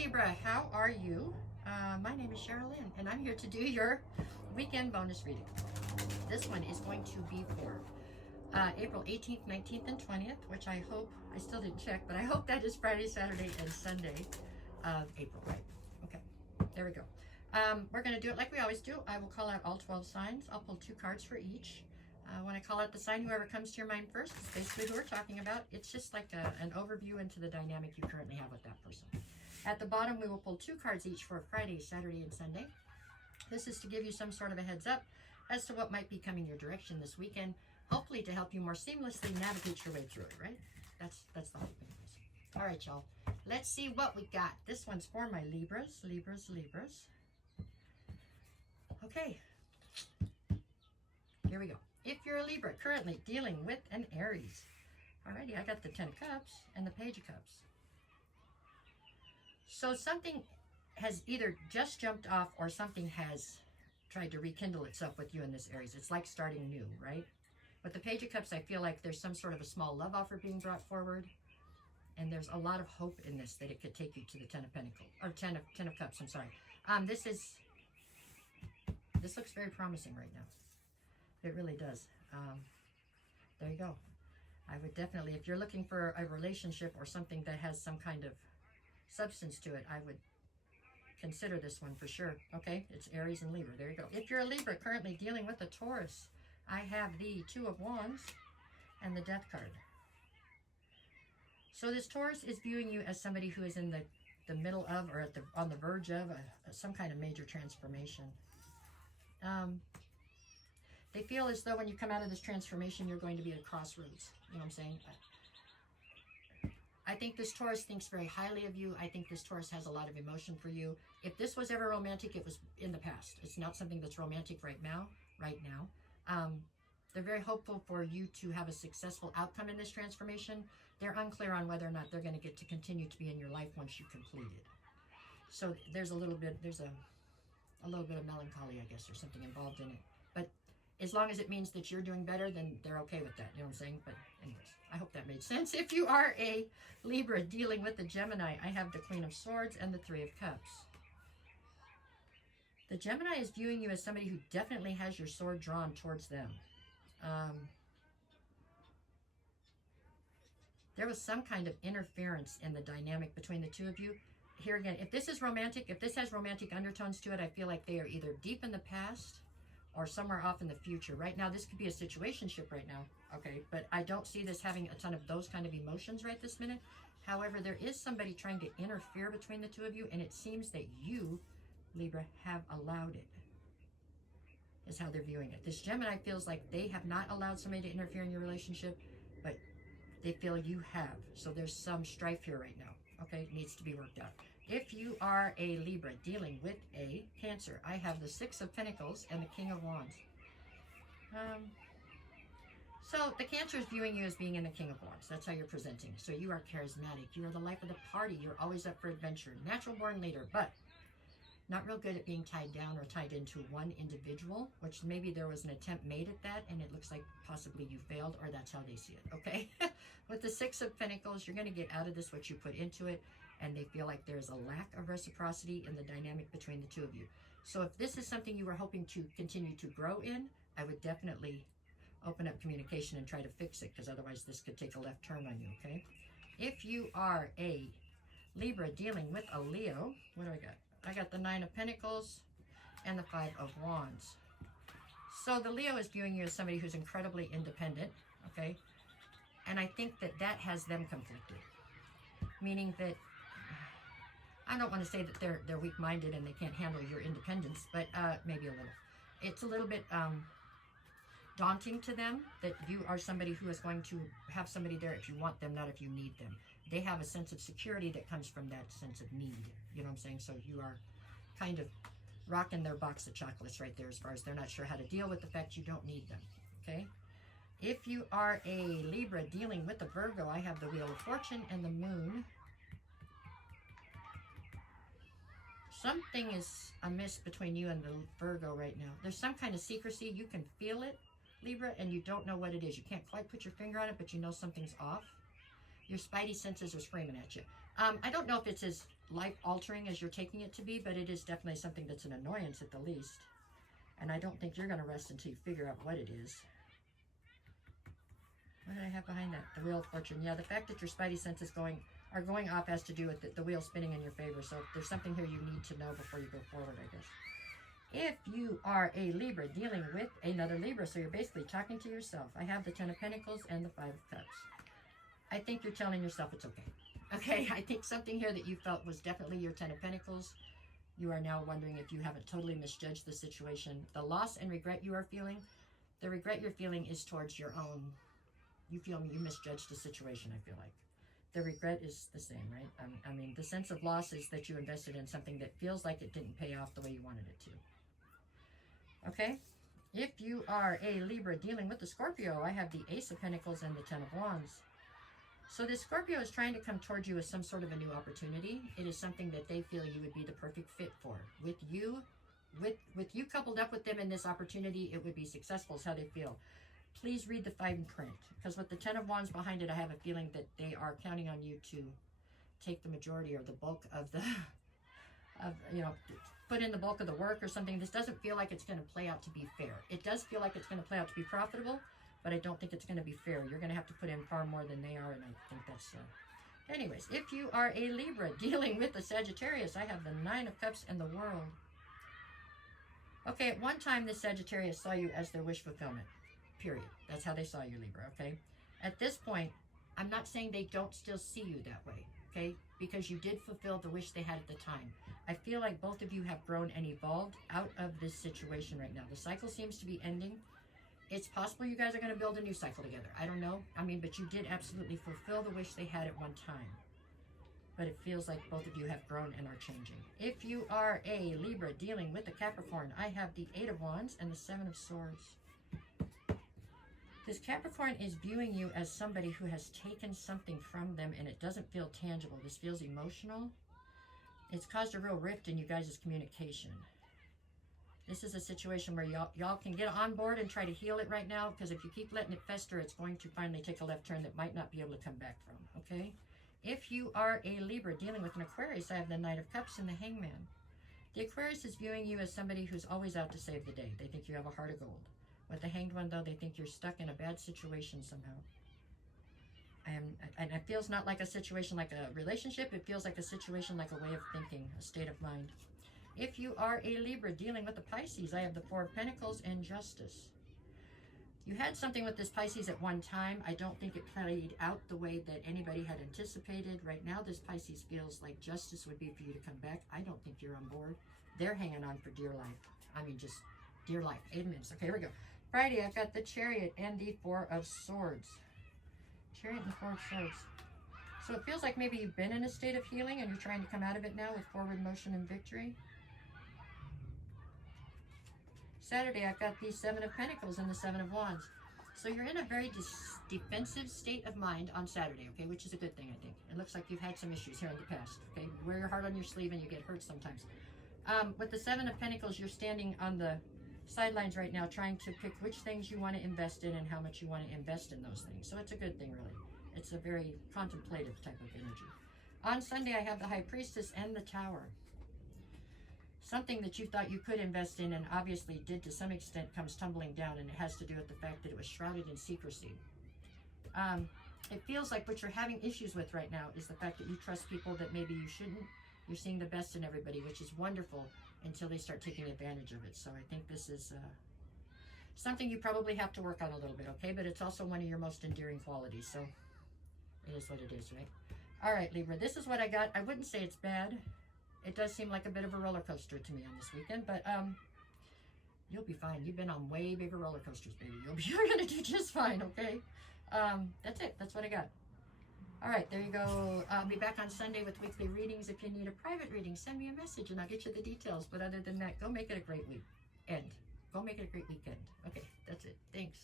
Libra, how are you? My name is Sherilyn, and I'm here to do your weekend bonus reading. This one is going to be for April 18th, 19th, and 20th, which I hope, I still didn't check, but I hope that is Friday, Saturday, and Sunday of April, right? Okay, there we go. We're going to do it like we always do. I will call out all 12 signs. I'll pull 2 cards for each. When I call out the sign, whoever comes to your mind first is basically who we're talking about. It's just like an overview into the dynamic you currently have with that person. At the bottom, we will pull 2 cards each for Friday, Saturday, and Sunday. This is to give you some sort of a heads up as to what might be coming your direction this weekend, hopefully to help you more seamlessly navigate your way through it, right? That's the whole thing. All right, y'all. Let's see what we got. This one's for my Libras. Okay. Here we go. If you're a Libra currently dealing with an Aries. Alrighty, I got the 10 of Cups and the Page of Cups. So something has either just jumped off or something has tried to rekindle itself with you in this Aries. It's like starting new, right? With the Page of Cups, I feel like there's some sort of a small love offer being brought forward. And there's a lot of hope in this that it could take you to the 10 of Pentacles, or 10 of Cups, I'm sorry. This looks very promising right now. It really does. There you go. I would definitely, if you're looking for a relationship or something that has some kind of substance to it, I would consider this one for sure. Okay, it's Aries and Libra. There you go. If you're a Libra currently dealing with a Taurus, I have the 2 of Wands and the Death card. So this Taurus is viewing you as somebody who is in the middle of or on the verge of some kind of major transformation. They feel as though when you come out of this transformation, you're going to be at a crossroads. You know what I'm saying? I think this Taurus thinks very highly of you. I think this Taurus has a lot of emotion for you. If this was ever romantic, it was in the past. It's not something that's romantic right now. They're very hopeful for you to have a successful outcome in this transformation. They're unclear on whether or not they're going to get to continue to be in your life once you complete it. So there's a little bit of melancholy, I guess, or something involved in it. But as long as it means that you're doing better, then they're okay with that. You know what I'm saying? But anyways, I hope that made sense. If you are a Libra dealing with the Gemini, I have the Queen of Swords and the 3 of Cups. The Gemini is viewing you as somebody who definitely has your sword drawn towards them. There was some kind of interference in the dynamic between the two of you. Here again, if this is romantic, if this has romantic undertones to it, I feel like they are either deep in the past or somewhere off in the future. Right now, this could be a situationship right now, okay? But I don't see this having a ton of those kind of emotions right this minute. However, there is somebody trying to interfere between the two of you, and it seems that you, Libra, have allowed it, is how they're viewing it. This Gemini feels like they have not allowed somebody to interfere in your relationship, but they feel you have. So there's some strife here right now, okay? It needs to be worked out. If you are a Libra dealing with a Cancer, I have the 6 of Pentacles and the King of Wands. So the Cancer is viewing you as being in the King of Wands. That's how you're presenting. So you are charismatic. You are the life of the party. You're always up for adventure. Natural born leader, but not real good at being tied down or tied into one individual, which maybe there was an attempt made at that, and it looks like possibly you failed, or that's how they see it, okay? With the 6 of Pentacles, you're going to get out of this what you put into it, and they feel like there's a lack of reciprocity in the dynamic between the two of you. So if this is something you were hoping to continue to grow in, I would definitely open up communication and try to fix it, because otherwise this could take a left turn on you, okay? If you are a Libra dealing with a Leo, what do I got? I got the 9 of Pentacles and the 5 of Wands. So the Leo is viewing you as somebody who's incredibly independent, okay? And I think that that has them conflicted, meaning that I don't want to say that they're weak-minded and they can't handle your independence, but maybe a little. It's a little bit daunting to them that you are somebody who is going to have somebody there if you want them, not if you need them. They have a sense of security that comes from that sense of need. You know what I'm saying? So you are kind of rocking their box of chocolates right there, as far as they're not sure how to deal with the fact you don't need them, okay? If you are a Libra dealing with the Virgo, I have the Wheel of Fortune and the Moon. Something is amiss between you and the Virgo right now. There's some kind of secrecy. You can feel it, Libra, and you don't know what it is. You can't quite put your finger on it, but you know something's off. Your spidey senses are screaming at you. I don't know if it's as life-altering as you're taking it to be, but it is definitely something that's an annoyance at the least. And I don't think you're going to rest until you figure out what it is. What did I have behind that? The Wheel of Fortune. Yeah, the fact that your spidey senses are going off has to do with the wheel spinning in your favor. So if there's something here you need to know before you go forward, I guess. If you are a Libra dealing with another Libra, so you're basically talking to yourself. I have the 10 of Pentacles and the 5 of Cups. I think you're telling yourself it's okay. Okay, I think something here that you felt was definitely your 10 of Pentacles. You are now wondering if you haven't totally misjudged the situation. The loss and regret you are feeling, the regret you're feeling is towards your own. You feel you misjudged the situation, I feel like. The regret is the same, right? I mean, the sense of loss is that you invested in something that feels like it didn't pay off the way you wanted it to. Okay? If you are a Libra dealing with the Scorpio, I have the Ace of Pentacles and the 10 of Wands. So this Scorpio is trying to come towards you with some sort of a new opportunity. It is something that they feel you would be the perfect fit for. With you coupled up with them in this opportunity, it would be successful is how they feel. Please read the fine print, because with the 10 of Wands behind it, I have a feeling that they are counting on you to take the majority or the bulk of the, put in the bulk of the work or something. This doesn't feel like it's going to play out to be fair. It does feel like it's going to play out to be profitable, but I don't think it's going to be fair. You're going to have to put in far more than they are, and I think that's... Anyways, if you are a Libra dealing with the Sagittarius, I have the 9 of Cups and the World. Okay, at one time, the Sagittarius saw you as their wish fulfillment. Period. That's how they saw you, Libra, okay? At this point, I'm not saying they don't still see you that way, okay? Because you did fulfill the wish they had at the time. I feel like both of you have grown and evolved out of this situation right now. The cycle seems to be ending. It's possible you guys are going to build a new cycle together. I don't know. I mean, but you did absolutely fulfill the wish they had at one time. But it feels like both of you have grown and are changing. If you are a Libra dealing with the Capricorn, I have the 8 of Wands and the 7 of Swords. This Capricorn is viewing you as somebody who has taken something from them and it doesn't feel tangible. This feels emotional. It's caused a real rift in you guys' communication. This is a situation where y'all can get on board and try to heal it right now, because if you keep letting it fester, it's going to finally take a left turn that might not be able to come back from, okay? If you are a Libra dealing with an Aquarius, I have the Knight of Cups and the Hangman. The Aquarius is viewing you as somebody who's always out to save the day. They think you have a heart of gold. With the Hanged One, though, they think you're stuck in a bad situation somehow. And it feels not like a situation like a relationship. It feels like a situation like a way of thinking, a state of mind. If you are a Libra dealing with the Pisces, I have the 4 of Pentacles and Justice. You had something with this Pisces at one time. I don't think it played out the way that anybody had anticipated. Right now, this Pisces feels like justice would be for you to come back. I don't think you're on board. They're hanging on for dear life. I mean, just dear life. 8 minutes. Okay, here we go. Friday, I've got the Chariot and the 4 of Swords. Chariot and 4 of Swords. So it feels like maybe you've been in a state of healing and you're trying to come out of it now with forward motion and victory. Saturday, I've got the 7 of Pentacles and the 7 of Wands. So you're in a very defensive state of mind on Saturday, okay, which is a good thing, I think. It looks like you've had some issues here in the past, okay? Wear your heart on your sleeve and you get hurt sometimes. With the 7 of Pentacles, you're standing on the sidelines right now trying to pick which things you want to invest in and how much you want to invest in those things. So it's a good thing, really. It's a very contemplative type of energy. On Sunday, I have the High Priestess and the Tower. Something that you thought you could invest in and obviously did to some extent comes tumbling down, and it has to do with the fact that it was shrouded in secrecy. It feels like what you're having issues with right now is the fact that you trust people that maybe you shouldn't. You're seeing the best in everybody, which is wonderful, until they start taking advantage of it. So I think this is something you probably have to work on a little bit, okay? But it's also one of your most endearing qualities, so it is what it is, right? All right, Libra, this is what I got. I wouldn't say it's bad. It does seem like a bit of a roller coaster to me on this weekend, but you'll be fine. You've been on way bigger roller coasters, baby. You're going to do just fine, okay? That's it. That's what I got. All right, there you go. I'll be back on Sunday with weekly readings. If you need a private reading, send me a message and I'll get you the details. But other than that, go make it a great weekend. Go make it a great weekend. Okay, that's it. Thanks.